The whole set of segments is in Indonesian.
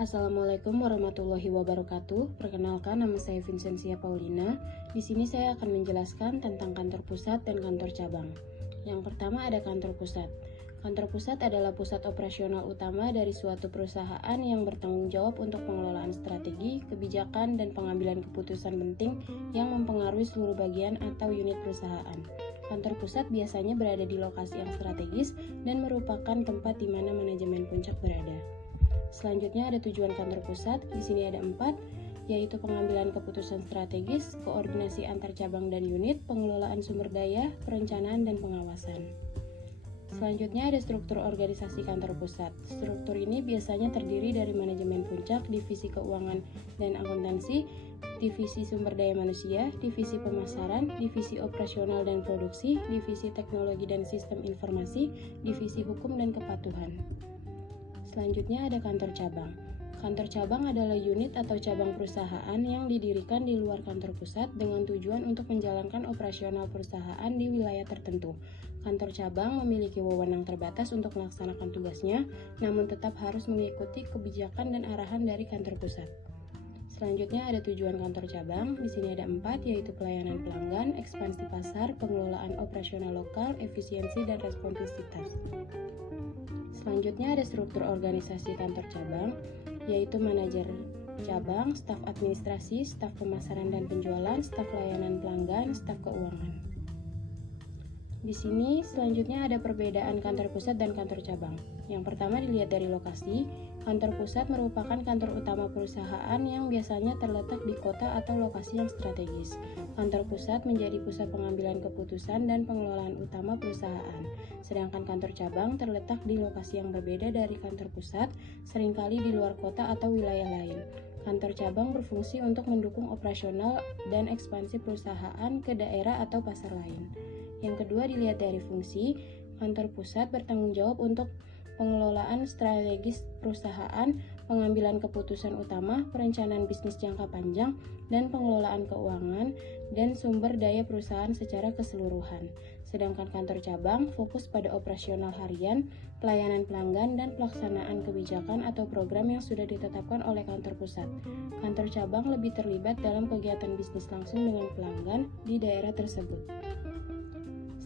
Assalamualaikum warahmatullahi wabarakatuh. Perkenalkan, nama saya Vincentia Paulina. Di sini saya akan menjelaskan tentang kantor pusat dan kantor cabang. Yang pertama ada kantor pusat. Kantor pusat adalah pusat operasional utama dari suatu perusahaan yang bertanggung jawab untuk pengelolaan strategi, kebijakan, dan pengambilan keputusan penting yang mempengaruhi seluruh bagian atau unit perusahaan. Kantor pusat biasanya berada di lokasi yang strategis dan merupakan tempat di mana manajemen puncak berada. Selanjutnya ada tujuan kantor pusat. Di sini ada 4, yaitu pengambilan keputusan strategis, koordinasi antar cabang dan unit, pengelolaan sumber daya, perencanaan, dan pengawasan. Selanjutnya ada struktur organisasi kantor pusat. Struktur ini biasanya terdiri dari manajemen puncak, divisi keuangan dan akuntansi, divisi sumber daya manusia, divisi pemasaran, divisi operasional dan produksi, divisi teknologi dan sistem informasi, divisi hukum dan kepatuhan. Selanjutnya ada kantor cabang. Kantor cabang adalah unit atau cabang perusahaan yang didirikan di luar kantor pusat dengan tujuan untuk menjalankan operasional perusahaan di wilayah tertentu. Kantor cabang memiliki wewenang terbatas untuk melaksanakan tugasnya, namun tetap harus mengikuti kebijakan dan arahan dari kantor pusat. Selanjutnya ada tujuan kantor cabang. Di sini ada 4, yaitu pelayanan pelanggan, ekspansi pasar, pengelolaan operasional lokal, efisiensi, dan responsivitas. Selanjutnya ada struktur organisasi kantor cabang, yaitu manajer cabang, staf administrasi, staf pemasaran dan penjualan, staf layanan pelanggan, staf keuangan. Di sini selanjutnya ada perbedaan kantor pusat dan kantor cabang. Yang pertama dilihat dari lokasi. Kantor pusat merupakan kantor utama perusahaan yang biasanya terletak di kota atau lokasi yang strategis. Kantor pusat menjadi pusat pengambilan keputusan dan pengelolaan utama perusahaan. Sedangkan kantor cabang terletak di lokasi yang berbeda dari kantor pusat, seringkali di luar kota atau wilayah lain. Kantor cabang berfungsi untuk mendukung operasional dan ekspansi perusahaan ke daerah atau pasar lain. Yang kedua dilihat dari fungsi. Kantor pusat bertanggung jawab untuk pengelolaan strategis perusahaan, pengambilan keputusan utama, perencanaan bisnis jangka panjang, dan pengelolaan keuangan dan sumber daya perusahaan secara keseluruhan. Sedangkan kantor cabang fokus pada operasional harian, pelayanan pelanggan, dan pelaksanaan kebijakan atau program yang sudah ditetapkan oleh kantor pusat. Kantor cabang lebih terlibat dalam kegiatan bisnis langsung dengan pelanggan di daerah tersebut.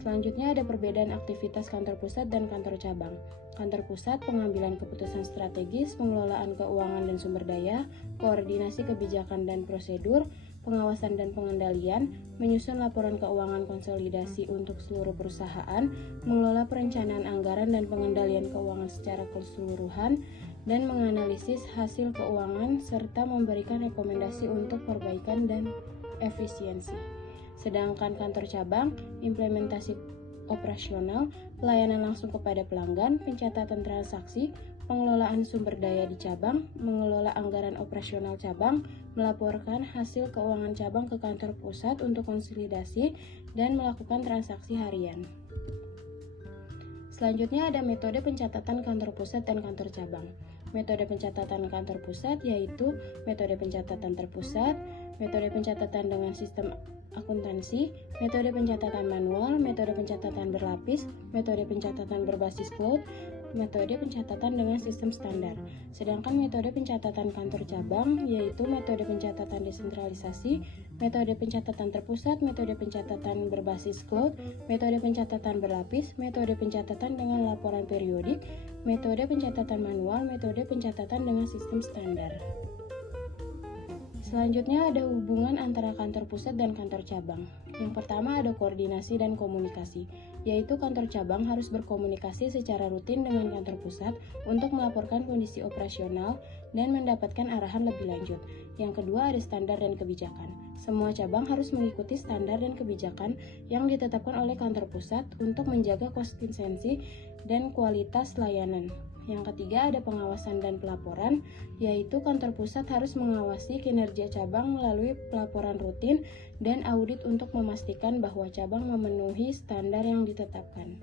Selanjutnya ada perbedaan aktivitas kantor pusat dan kantor cabang. Kantor pusat pengambilan keputusan strategis, pengelolaan keuangan dan sumber daya, koordinasi kebijakan dan prosedur, pengawasan dan pengendalian, menyusun laporan keuangan konsolidasi untuk seluruh perusahaan, mengelola perencanaan anggaran dan pengendalian keuangan secara keseluruhan, dan menganalisis hasil keuangan serta memberikan rekomendasi untuk perbaikan dan efisiensi. Sedangkan kantor cabang, implementasi operasional, pelayanan langsung kepada pelanggan, pencatatan transaksi, pengelolaan sumber daya di cabang, mengelola anggaran operasional cabang, melaporkan hasil keuangan cabang ke kantor pusat untuk konsolidasi, dan melakukan transaksi harian. Selanjutnya ada metode pencatatan kantor pusat dan kantor cabang. Metode pencatatan kantor pusat yaitu metode pencatatan terpusat, metode pencatatan dengan sistem akuntansi, metode pencatatan manual, metode pencatatan berlapis, metode pencatatan berbasis cloud, metode pencatatan dengan sistem standar. Sedangkan metode pencatatan kantor cabang yaitu metode pencatatan desentralisasi, metode pencatatan terpusat, metode pencatatan berbasis cloud, metode pencatatan berlapis, metode pencatatan dengan laporan periodik, metode pencatatan manual, metode pencatatan dengan sistem standar. Selanjutnya ada hubungan antara kantor pusat dan kantor cabang. Yang pertama ada koordinasi dan komunikasi, yaitu kantor cabang harus berkomunikasi secara rutin dengan kantor pusat untuk melaporkan kondisi operasional dan mendapatkan arahan lebih lanjut. Yang kedua ada standar dan kebijakan. Semua cabang harus mengikuti standar dan kebijakan yang ditetapkan oleh kantor pusat untuk menjaga konsistensi dan kualitas layanan. Yang ketiga ada pengawasan dan pelaporan, yaitu kantor pusat harus mengawasi kinerja cabang melalui pelaporan rutin dan audit untuk memastikan bahwa cabang memenuhi standar yang ditetapkan.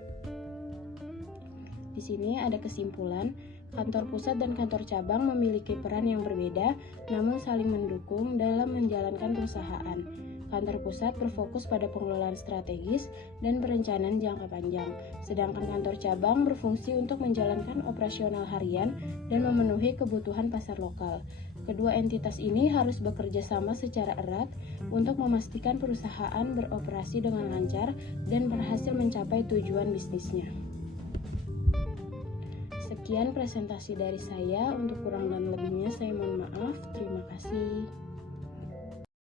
Di sini ada kesimpulan, kantor pusat dan kantor cabang memiliki peran yang berbeda, namun saling mendukung dalam menjalankan perusahaan. Kantor pusat berfokus pada pengelolaan strategis dan perencanaan jangka panjang, sedangkan kantor cabang berfungsi untuk menjalankan operasional harian dan memenuhi kebutuhan pasar lokal. Kedua entitas ini harus bekerja sama secara erat untuk memastikan perusahaan beroperasi dengan lancar dan berhasil mencapai tujuan bisnisnya. Sekian presentasi dari saya, untuk kurang dan lebihnya saya mohon maaf. Terima kasih.